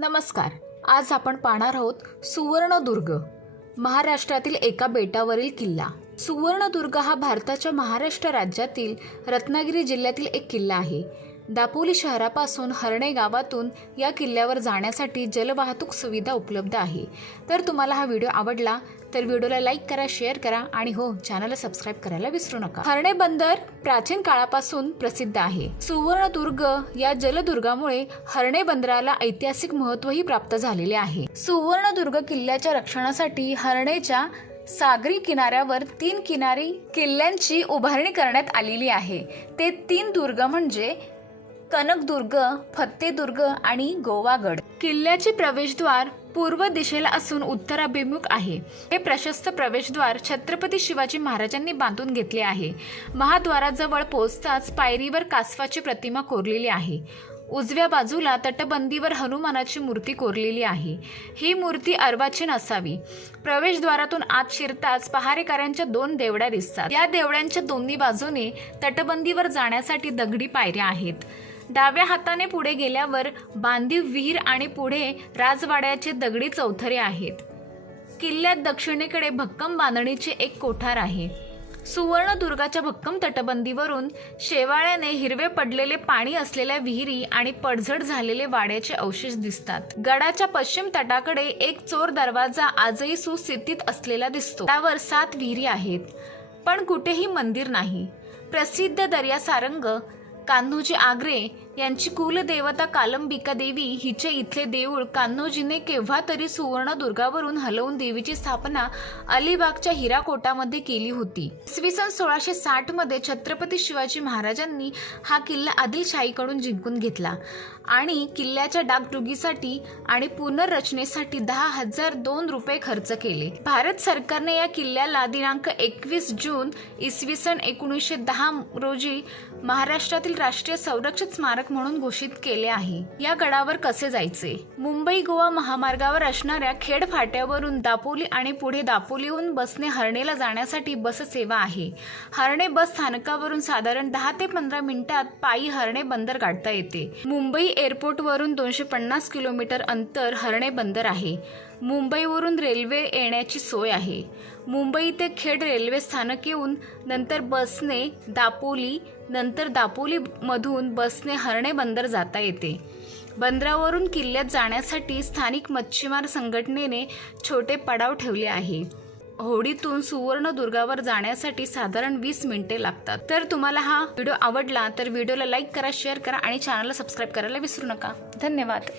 नमस्कार. आज आपण पाहणार आहोत सुवर्णदुर्ग महाराष्ट्रातील एका बेटावरील किल्ला. सुवर्णदुर्ग हा भारताच्या महाराष्ट्र राज्यातील रत्नागिरी जिल्ह्यातील एक किल्ला आहे. दापोली शहरापासून हरणे गावातून या किल्ल्यावर जाण्यासाठी जलवाहतूक सुविधा उपलब्ध आहे. तर तुम्हाला हा व्हिडिओ आवडला तर व्हिडिओला लाईक करा शेअर करा आणि हो चॅनलला सबस्क्राईब करायला विसरू नका. हरणे बंदर प्राचीन काळापासून प्रसिद्ध आहे. सुवर्णदुर्ग या जलदुर्गामुळे हरणे बंदराला ऐतिहासिक महत्त्वही प्राप्त झालेले आहे. सुवर्णदुर्ग किल्ल्याच्या रक्षणासाठी हरणेच्या सागरी किनाऱ्यावर तीन किनारी किल्ल्यांची उभारणी करण्यात आलेली आहे. ते तीन दुर्ग म्हणजे कनकदुर्ग फत्तेदुर्ग आणि गोवागड. किल्ल्याचे प्रवेशद्वार पूर्व दिशेला असून उत्तराभिमुख आहे. हे प्रशस्त प्रवेशद्वार छत्रपती शिवाजी महाराजांनी बांधून घेतले आहे. महाद्वाराजवळ पोहोचताच पायरीवर कासवाची प्रतिमा कोरलेली आहे. उजव्या बाजूला तटबंदीवर हनुमानाची मूर्ती कोरलेली आहे. ही मूर्ती अर्वाचीन असावी. प्रवेशद्वारातून आत शिरताच पहारेकऱ्यांच्या दोन देवड्या दिसतात. या देवड्यांच्या दोन्ही बाजूने तटबंदीवर जाण्यासाठी दगडी पायऱ्या आहेत. डाव्या हाताने पुढे गेल्यावर बांधीव विहीर आणि पुढे राजवाड्याचे दगडी चौथरे आहेत. किल्ल्यात दक्षिणेकडे भक्कम बांधणीचे एक कोठार आहे. सुवर्णदुर्गाच्या भक्कम तटबंदीवरून शेवाळ्याने हिरवे पडलेले पाणी असलेल्या विहिरी आणि पडझड झालेले वाड्याचे अवशेष दिसतात. गडाच्या पश्चिम तटाकडे एक चोर दरवाजा आजही सुस्थितीत असलेला दिसतो. त्यावर सात विहिरी आहेत. पण कुठेही मंदिर नाही. प्रसिद्ध दर्या सारंग कान्होजी आग्रे यांची कुलदेवता कालंबिका देवी हिचे इथले देऊळ कान्होजीने केव्हा तरी सुवर्णदुर्गावरून हलवून देवीची स्थापना अलिबागच्या हिराकोटामध्ये केली होती. इसवी सन सोळाशे साठमध्ये छत्रपती शिवाजी महाराजांनी हा किल्ला आदिलशाहीकडून जिंकून घेतला आणि किल्ल्याच्या डागडुगीसाठी आणि पुनर्रचनेसाठी दहा हजार दोन रुपये खर्च केले. भारत सरकारने या किल्ल्याला दिनांक एकवीस जून इसवी सन एकोणीसशे दहा रोजी महाराष्ट्रातील राष्ट्रीय संरक्षित स्मारक म्हणून घोषित केले आहे. या गडावर कसे जायचे? मुंबई गोवा महामार्गावर असणाऱ्या खेड फाट्यावरून दापोली आणि पुढे दापोलीहून बसने हरणेला जाण्यासाठी बस सेवा आहे. हरणे बस स्थानकावरून साधारण दहा ते पंधरा मिनिटात पायी हरणे बंदर गाठता येते. मुंबई एअरपोर्टवरून दोनशे पन्नास किलोमीटर अंतर हरणे बंदर आहे. मुंबईवरून रेल्वे येण्याची सोय आहे. मुंबई ते खेड रेल्वे स्थानक येऊन नंतर बसने दापोली नंतर दापोलीमधून बसने हरणे बंदर जाता येते. बंदरावरून किल्ल्यात जाण्यासाठी स्थानिक मच्छीमार संघटनेने छोटे पडाव ठेवले आहे. होडीतून सुवर्णदुर्गावर जाण्यासाठी साधारण वीस मिनिटे लागतात. तर तुम्हाला हा व्हिडिओ आवडला तर व्हिडिओला लाईक करा शेअर करा आणि चॅनलला सबस्क्राईब करायला विसरू नका. धन्यवाद.